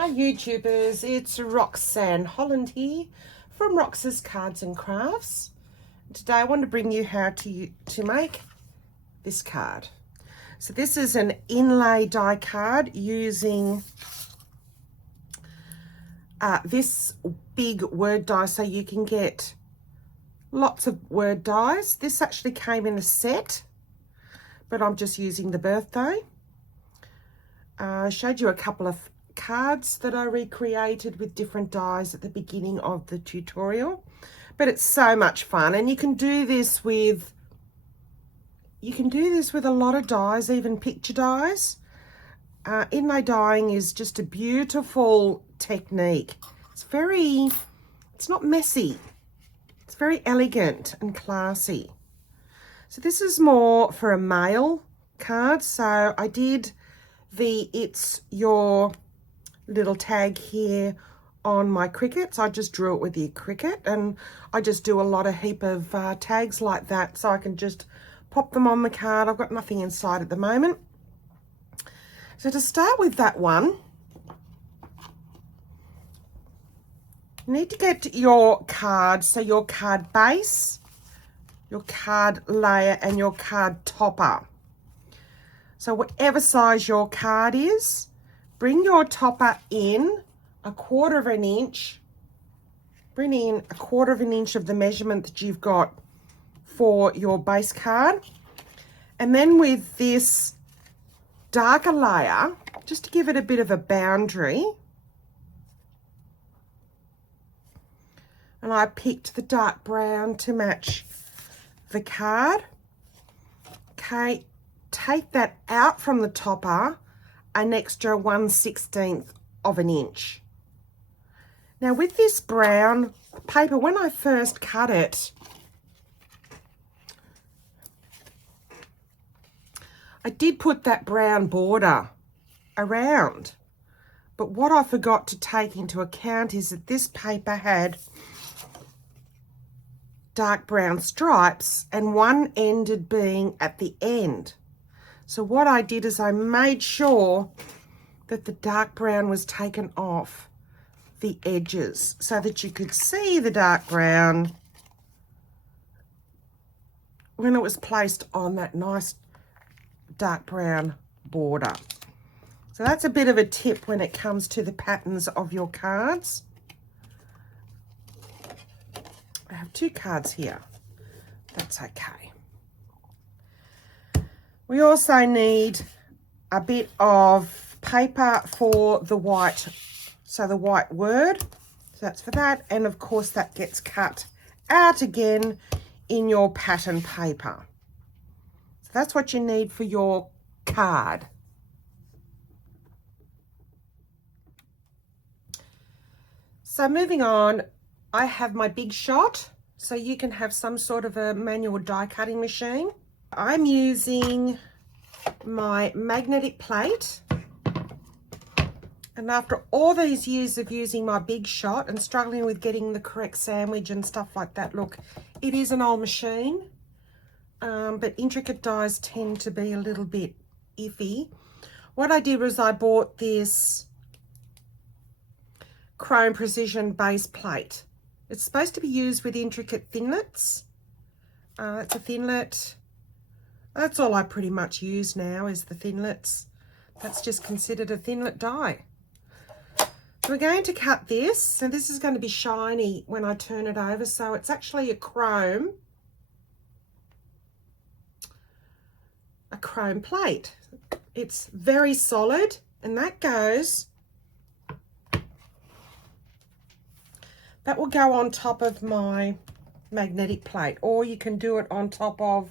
Hi YouTubers, it's Roxanne Holland here from Rox's Cards and Crafts. Today I want to bring you how to make this card. So this is an inlay die card using this big word die, so you can get lots of word dies. This actually came in a set, but I'm just using the birthday. I showed you a couple of cards that I recreated with different dies at the beginning of the tutorial, but it's so much fun, and you can do this with a lot of dies, even picture dies. Inlay dyeing is just a beautiful technique. It's not messy, it's very elegant and classy. So this is more for a male card, so I did it's your little tag here on my CRICUTs. I just drew it with the CRICUT, and I just do a heap of tags like that, so I can just pop them on the card. I've got nothing inside at the moment. So to start with that one, you need to get your card, so your card base, your card layer, and your card topper. So whatever size your card is, bring your topper in a quarter of an inch. Bring in a quarter of an inch of the measurement that you've got for your base card. And then with this darker layer, just to give it a bit of a boundary, and I picked the dark brown to match the card. Okay, take that out from the topper an extra 1/16 of an inch. Now with this brown paper, when I first cut it, I did put that brown border around, but what I forgot to take into account is that this paper had dark brown stripes, and one ended being at the end. So what I did is I made sure that the dark brown was taken off the edges so that you could see the dark brown when it was placed on that nice dark brown border. So that's a bit of a tip when it comes to the patterns of your cards. I have two cards here. That's okay. We also need a bit of paper for the white, so the white word. So that's for that, and of course that gets cut out again in your pattern paper. So that's what you need for your card. So moving on, I have my Big Shot, so you can have some sort of a manual die cutting machine. I'm using my magnetic plate, and after all these years of using my Big Shot and struggling with getting the correct sandwich and stuff like that, look, it is an old machine, but intricate dies tend to be a little bit iffy. What I did was I bought this chrome precision base plate. It's supposed to be used with intricate thinlits. It's a thinlet. That's all I pretty much use now is the thinlits. That's just considered a thinlet die. So we're going to cut this, and this is going to be shiny when I turn it over. So it's actually a chrome plate. It's very solid, and that will go on top of my magnetic plate, or you can do it on top of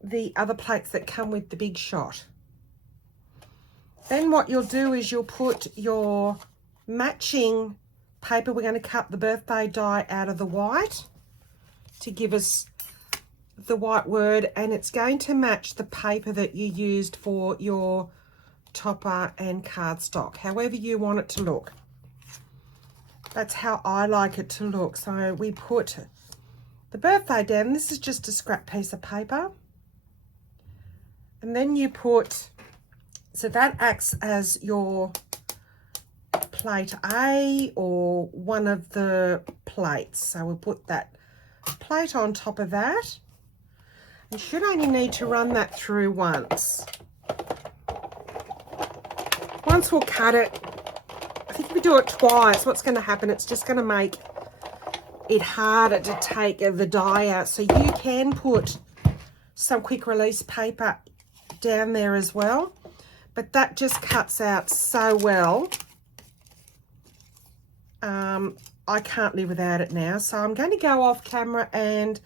the other plates that come with the Big Shot. Then what you'll do is you'll put your matching paper. We're going to cut the birthday die out of the white to give us the white word, and it's going to match the paper that you used for your topper and cardstock, however you want it to look. That's how I like it to look. So we put the birthday down. This is just a scrap piece of paper. And then you put, so that acts as your plate A or one of the plates. So we'll put that plate on top of that. You should only need to run that through once. Once we'll cut it, I think if we do it twice, what's going to happen, it's just going to make it harder to take the die out. So you can put some quick release paper down there as well, but that just cuts out so well. I can't live without it now. So I'm going to go off camera and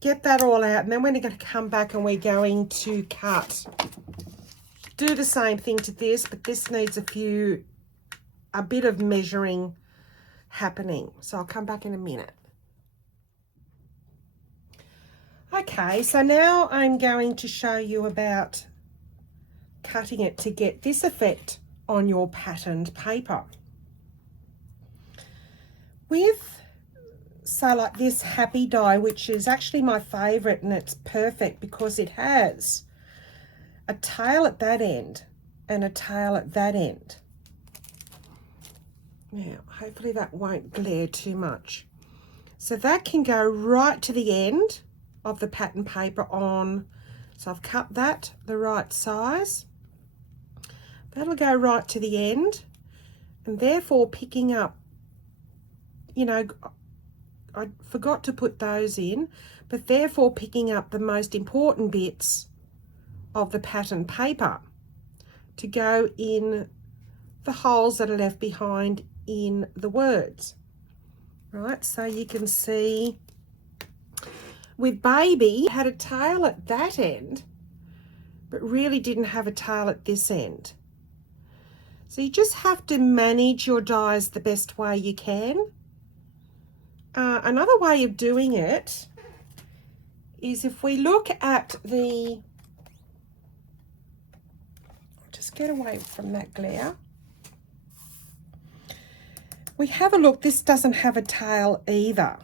get that all out, and then we're going to come back and we're going to cut. Do the same thing to this, but this needs a bit of measuring happening. So I'll come back in a minute. Okay, so now I'm going to show you about cutting it to get this effect on your patterned paper. With, so like this happy die, which is actually my favorite, and it's perfect because it has a tail at that end and a tail at that end. Now, hopefully that won't glare too much. So that can go right to the end of the pattern paper on. So I've cut that the right size. That'll go right to the end, and therefore picking up, you know, I forgot to put those in, but therefore picking up the most important bits of the pattern paper to go in the holes that are left behind in the words. Right, so you can see with baby, had a tail at that end, but really didn't have a tail at this end. So you just have to manage your dies the best way you can. Another way of doing it is if we look at the, just get away from that glare. We have a look, this doesn't have a tail either.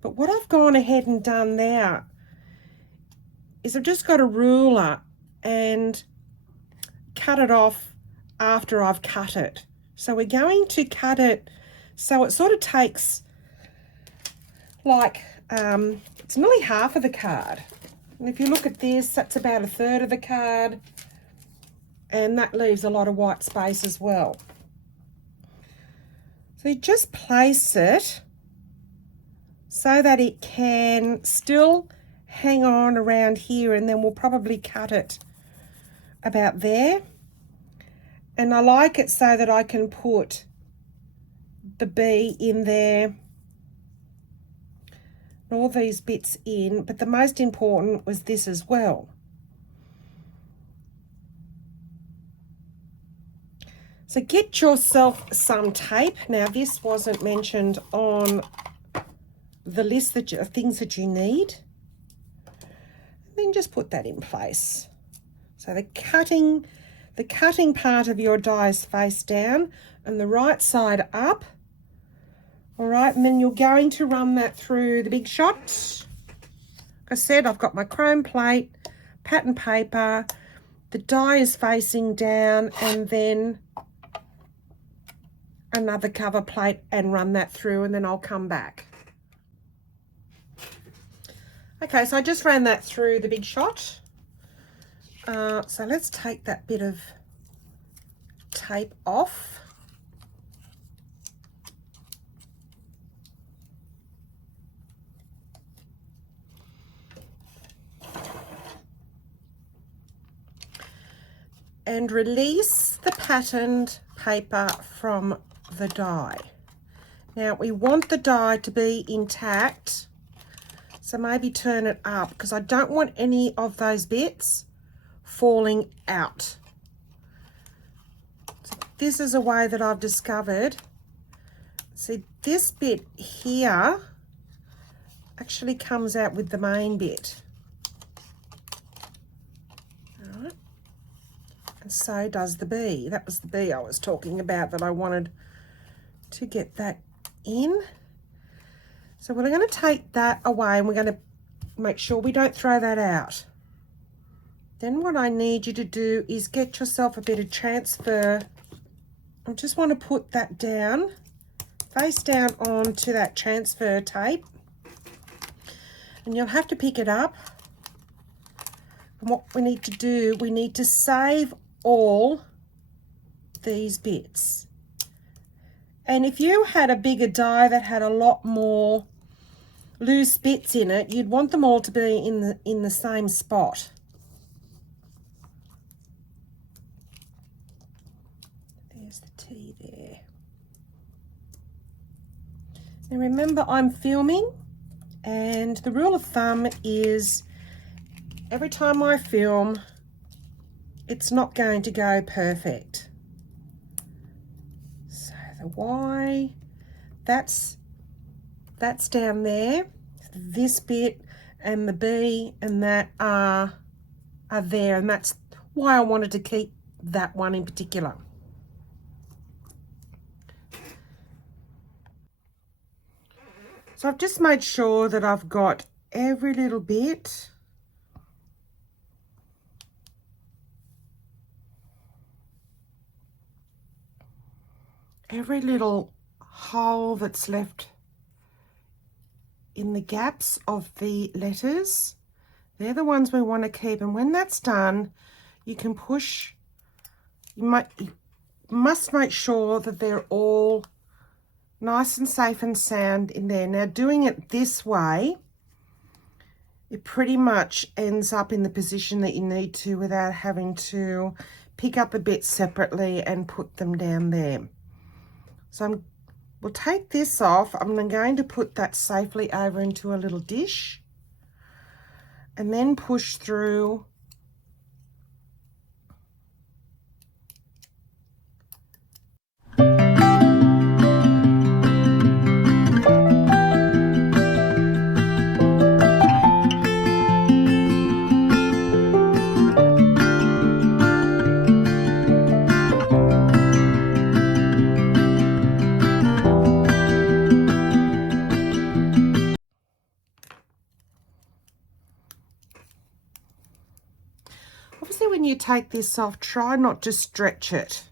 But what I've gone ahead and done there is I've just got a ruler and cut it off after I've cut it. So we're going to cut it so it sort of takes like, it's nearly half of the card. And if you look at this, that's about 1/3 of the card. And that leaves a lot of white space as well. So you just place it so that it can still hang on around here, and then we'll probably cut it about there. And I like it so that I can put the B in there, and all these bits in, but the most important was this as well. So get yourself some tape. Now this wasn't mentioned on the list of things that you need. And then just put that in place. So the cutting part of your die is face down and the right side up. All right, and then you're going to run that through the Big Shot. Like I said, I've got my chrome plate, pattern paper, the die is facing down, and then another cover plate, and run that through, and then I'll come back. Okay, so I just ran that through the Big Shot. So let's take that bit of tape off. And release the patterned paper from the die. Now we want the die to be intact, so maybe turn it up because I don't want any of those bits falling out. So this is a way that I've discovered. See, this bit here actually comes out with the main bit. And so does the B. That was the B I was talking about, that I wanted to get that in. So we're going to take that away, and we're going to make sure we don't throw that out. Then what I need you to do is get yourself a bit of transfer I just want to put that down, face down onto that transfer tape. And you'll have to pick it up. And what we need to do, we need to save all these bits. And if you had a bigger die that had a lot more loose bits in it, you'd want them all to be in the same spot. There's the T there. Now remember, I'm filming, and the rule of thumb is every time I film, it's not going to go perfect. So the Y, that's down there. This bit and the B and that are there, and that's why I wanted to keep that one in particular. So I've just made sure that I've got every little bit. Every little hole that's left in the gaps of the letters, they're the ones we want to keep. And when that's done, you can push, you must make sure that they're all nice and safe and sound in there. Now doing it this way, it pretty much ends up in the position that you need to without having to pick up the bits separately and put them down there. So we'll take this off. I'm going to put that safely over into a little dish and then push through when you take this off, try not to stretch it.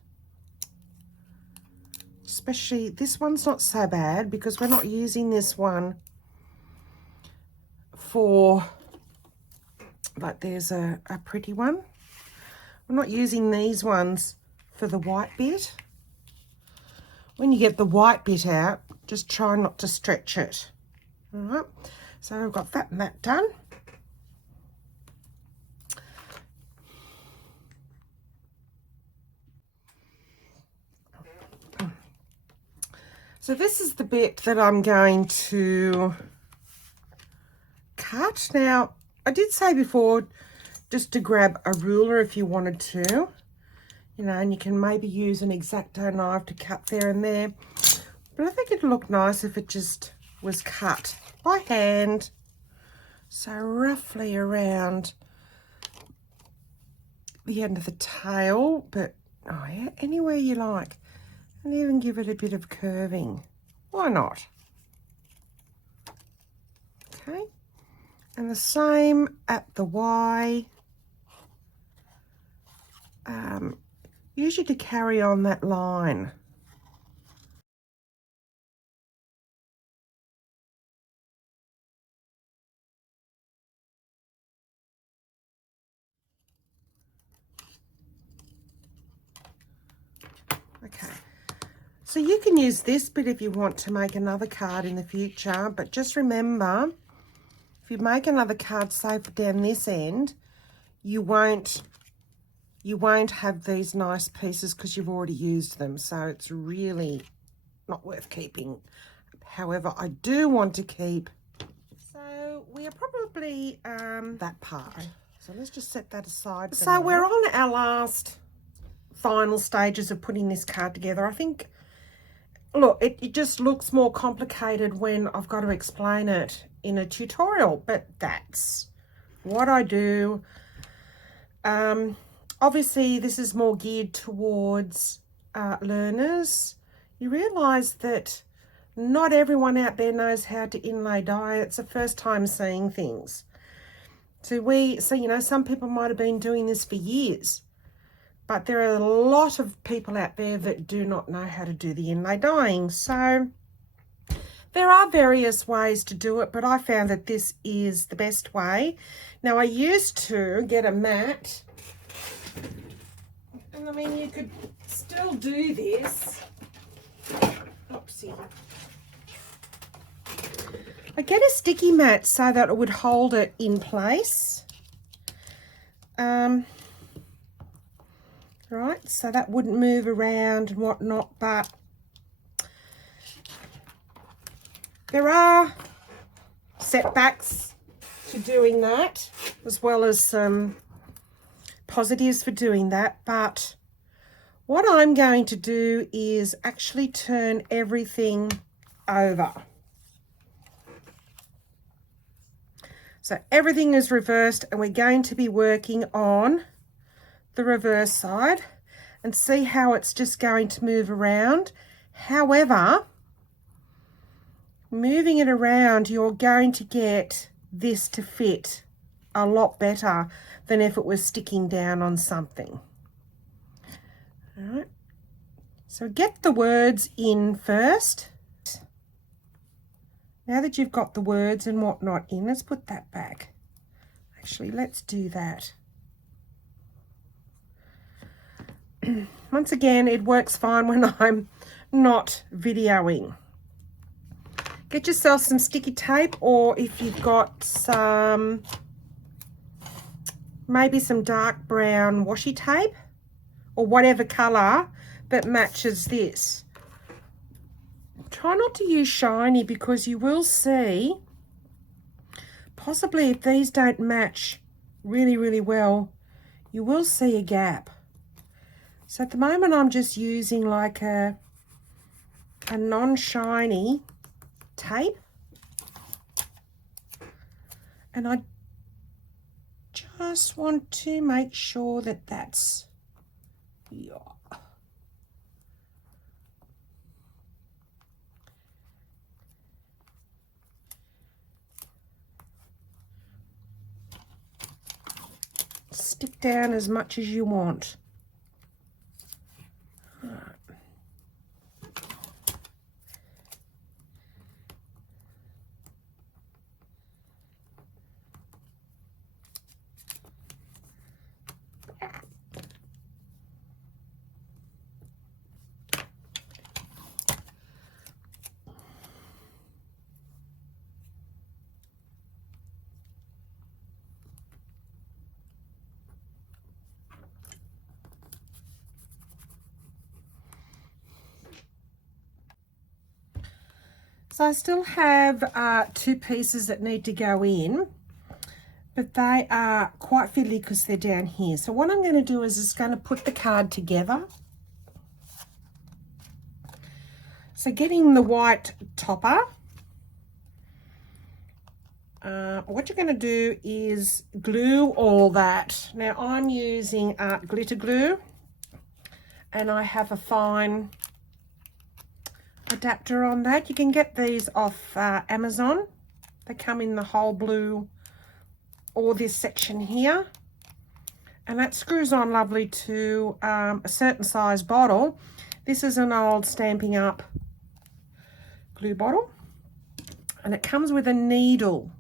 Especially this one's not so bad because we're not using this one for, like there's a pretty one. We're not using these ones for the white bit. When you get the white bit out, just try not to stretch it. All right, so I've got that and that done. So this is the bit that I'm going to cut. Now, I did say before just to grab a ruler if you wanted to, you know, and you can maybe use an X-Acto knife to cut there and there. But I think it'd look nice if it just was cut by hand. So roughly around the end of the tail, but oh yeah, anywhere you like. And even give it a bit of curving. Why not? Okay. And the same at the Y. Usually to carry on that line. Okay. So you can use this bit if you want to make another card in the future, but just remember, if you make another card, say for down this end, you won't have these nice pieces because you've already used them. So it's really not worth keeping. However, I do want to keep, so we are probably that part. So let's just set that aside. So we're on our last final stages of putting this card together. I think, look, it just looks more complicated when I've got to explain it in a tutorial, but that's what I do. Obviously, this is more geared towards learners. You realise that not everyone out there knows how to inlay die. It's the first time seeing things. So you know, some people might have been doing this for years, But there are a lot of people out there that do not know how to do the inlay dyeing. So there are various ways to do it, but I found that this is the best way. Now, I used to get a mat, and I mean, you could still do this. Oopsie. I get a sticky mat so that it would hold it in place. Right, so that wouldn't move around and whatnot, but there are setbacks to doing that, as well as some positives for doing that. But what I'm going to do is actually turn everything over. So everything is reversed, and we're going to be working on the reverse side and see how it's just going to move around. However, moving it around, you're going to get this to fit a lot better than if it was sticking down on something. All right, so get the words in first. Now that you've got the words and whatnot in, let's put that back. Actually, let's do that. Once again, it works fine when I'm not videoing. Get yourself some sticky tape, or if you've got some, maybe some dark brown washi tape, or whatever colour that matches this. Try not to use shiny, because you will see, possibly if these don't match really, really well, you will see a gap. So at the moment, I'm just using like a non-shiny tape. And I just want to make sure that that's, yeah. Stick down as much as you want. So I still have 2 pieces that need to go in, but they are quite fiddly because they're down here. So what I'm going to do is just going to put the card together. So getting the white topper, what you're going to do is glue all that. Now I'm using glitter glue, and I have a fine adapter on that. You can get these off Amazon. They come in the whole blue, or this section here, and that screws on lovely to a certain size bottle. This is an old Stampin' Up glue bottle, and it comes with a needle,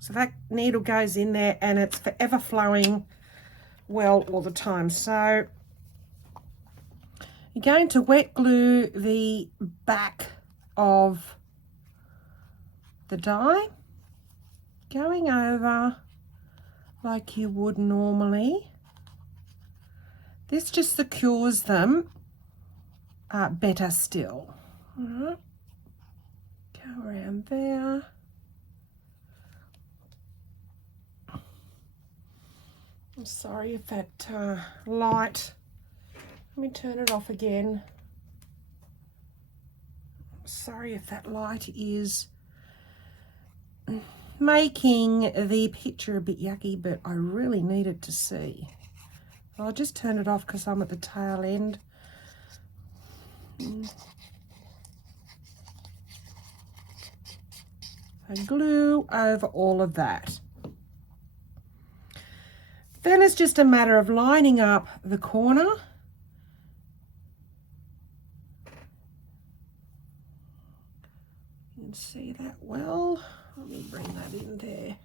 so that needle goes in there and it's forever flowing well all the time. So you're going to wet glue the back of the die, going over like you would normally. This just secures them better still. All right, go around there. I'm sorry if that light, let me turn it off again. Sorry if that light is making the picture a bit yucky, but I really need it to see. I'll just turn it off because I'm at the tail end. I glue over all of that. Then it's just a matter of lining up the corner. You can see that well. Let me bring that in there.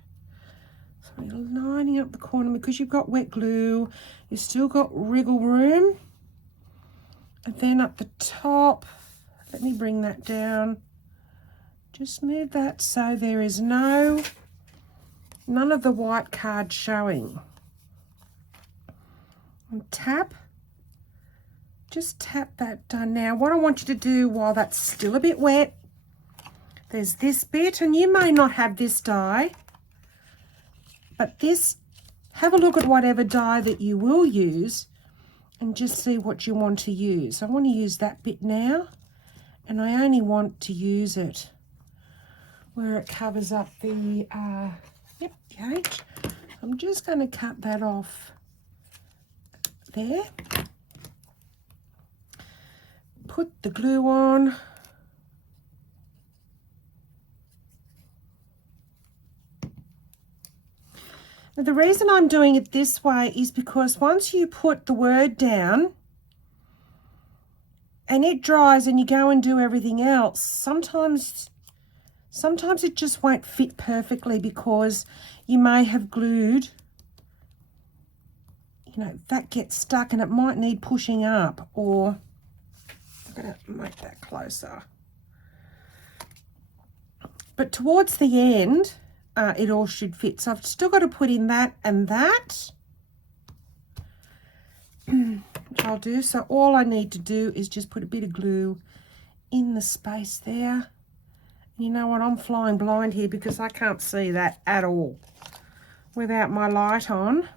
So you're lining up the corner because you've got wet glue. You've still got wriggle room. And then up the top, let me bring that down. Just move that so there is none of the white card showing. And tap, just tap that done. Now what I want you to do while that's still a bit wet, there's this bit, and you may not have this die, but this, have a look at whatever die that you will use and just see what you want to use. I want to use that bit now, and I only want to use it where it covers up the gauge. I'm just going to cut that off there. Put the glue on. Now the reason I'm doing it this way is because once you put the word down and it dries and you go and do everything else, sometimes it just won't fit perfectly because you may have glued, you know, that gets stuck and it might need pushing up, or I'm going to make that closer. But towards the end, it all should fit. So I've still got to put in that and that, which I'll do. So all I need to do is just put a bit of glue in the space there. You know what, I'm flying blind here because I can't see that at all without my light on.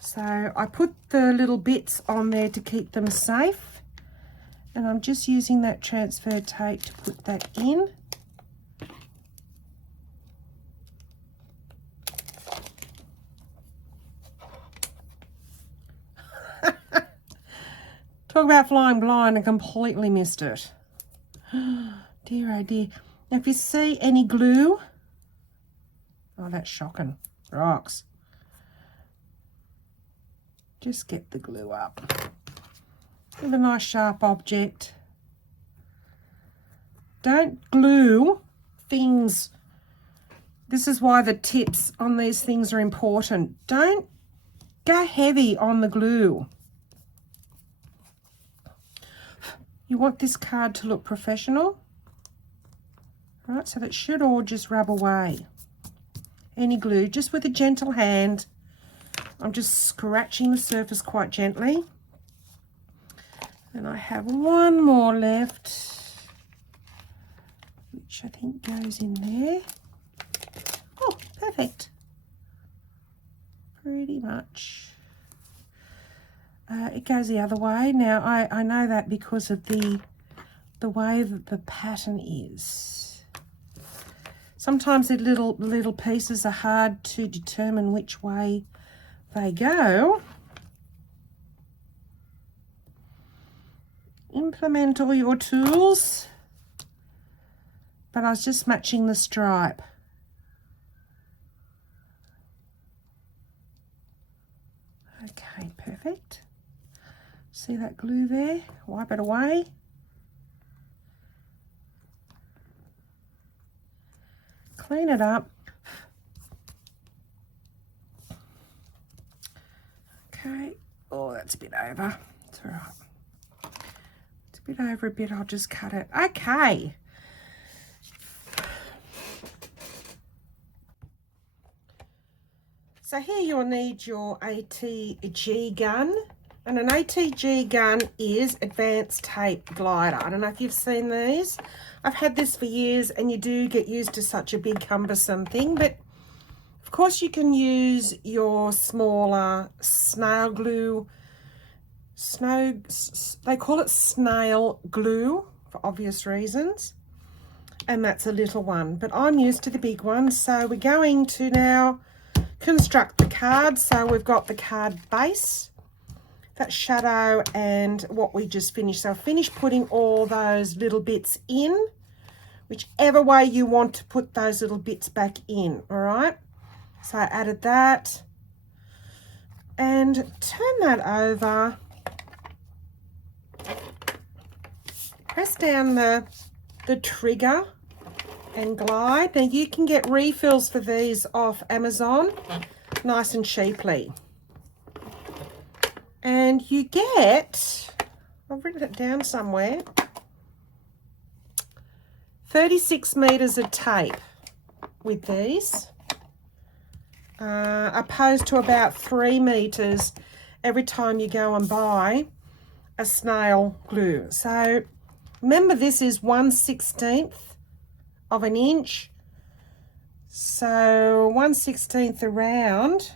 So I put the little bits on there to keep them safe, and I'm just using that transfer tape to put that in. Talk about flying blind, and completely missed it. Dear, oh dear. Now, if you see any glue, oh, that's shocking. Rocks. Just get the glue up with a nice sharp object. Don't glue things. This is why the tips on these things are important. Don't go heavy on the glue. You want this card to look professional. Right, so that should all just rub away. Any glue, just with a gentle hand. I'm just scratching the surface quite gently. And I have one more left, which I think goes in there. Oh, perfect. Pretty much. It goes the other way. Now, I know that because of the way that the pattern is. Sometimes the little pieces are hard to determine which way they go. Implement all your tools. But I was just matching the stripe. Okay, perfect. See that glue there? Wipe it away. Clean it up. Okay. Oh, that's a bit over. It's all right. It's a bit over a bit. I'll just cut it. Okay. So here you'll need your ATG gun. And an ATG gun is Advanced Tape Glider. I don't know if you've seen these. I've had this for years, and you do get used to such a big cumbersome thing. But of course you can use your smaller snail glue. They call it snail glue for obvious reasons. And that's a little one. But I'm used to the big one. So we're going to now construct the card. So we've got the card base, that shadow, and what we just finished. So I finished putting all those little bits in, whichever way you want to put those little bits back in. All right, so I added that, and turn that over. Press down the trigger and glide. Now you can get refills for these off Amazon nice and cheaply. And you get, I've written it down somewhere, 36 meters of tape with these, opposed to about 3 meters every time you go and buy a snail glue. So remember, this is 1/16 of an inch. So 1/16 around,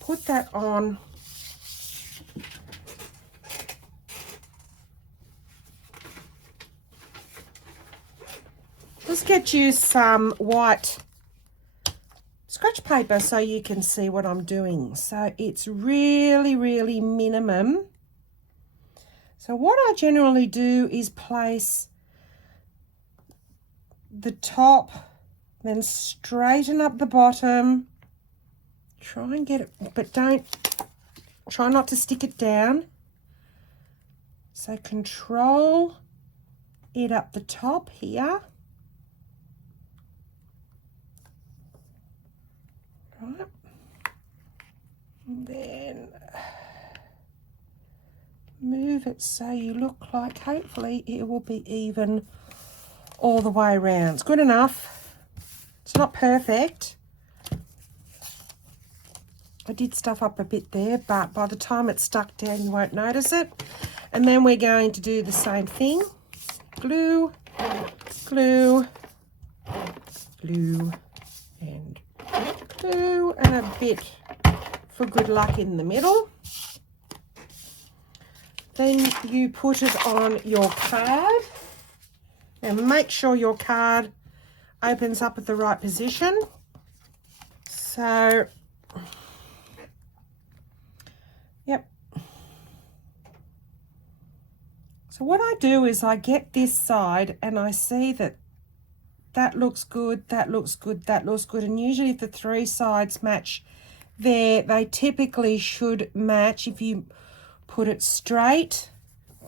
put that on. Just get you some white scratch paper so you can see what I'm doing. So it's really, really minimum. So what I generally do is place the top, then straighten up the bottom. Try and get it, but try not to stick it down. So control it up the top here. Right. And then move it so you look like hopefully it will be even all the way around. It's good enough. It's not perfect. I did stuff up a bit there, but by the time it's stuck down you won't notice it. And then we're going to do the same thing. Glue, glue, glue, and glue, and a bit for good luck in the middle. Then you put it on your card and make sure your card opens up at the right position. So, yep. So what I do is I get this side and I see that that looks good, that looks good, that looks good. And usually if the 3 sides match there, they typically should match if you put it straight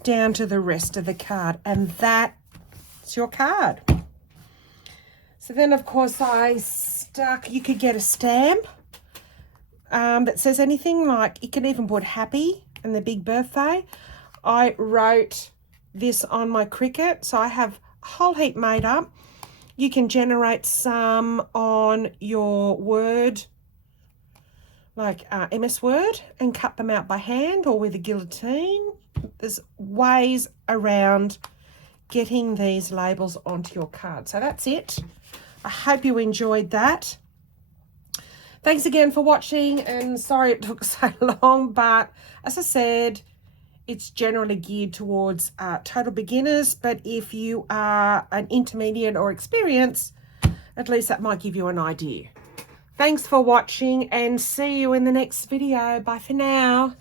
down to the rest of the card. And that's your card. So then, of course, you could get a stamp that says anything, like you can even put happy and the big birthday. I wrote this on my CRICUT, so I have a whole heap made up. You can generate some on your Word, like MS Word, and cut them out by hand or with a guillotine. There's ways around getting these labels onto your card. So that's it. I hope you enjoyed that. Thanks again for watching, and sorry it took so long, but as I said, it's generally geared towards total beginners, but if you are an intermediate or experienced, at least that might give you an idea. Thanks for watching and see you in the next video. Bye for now.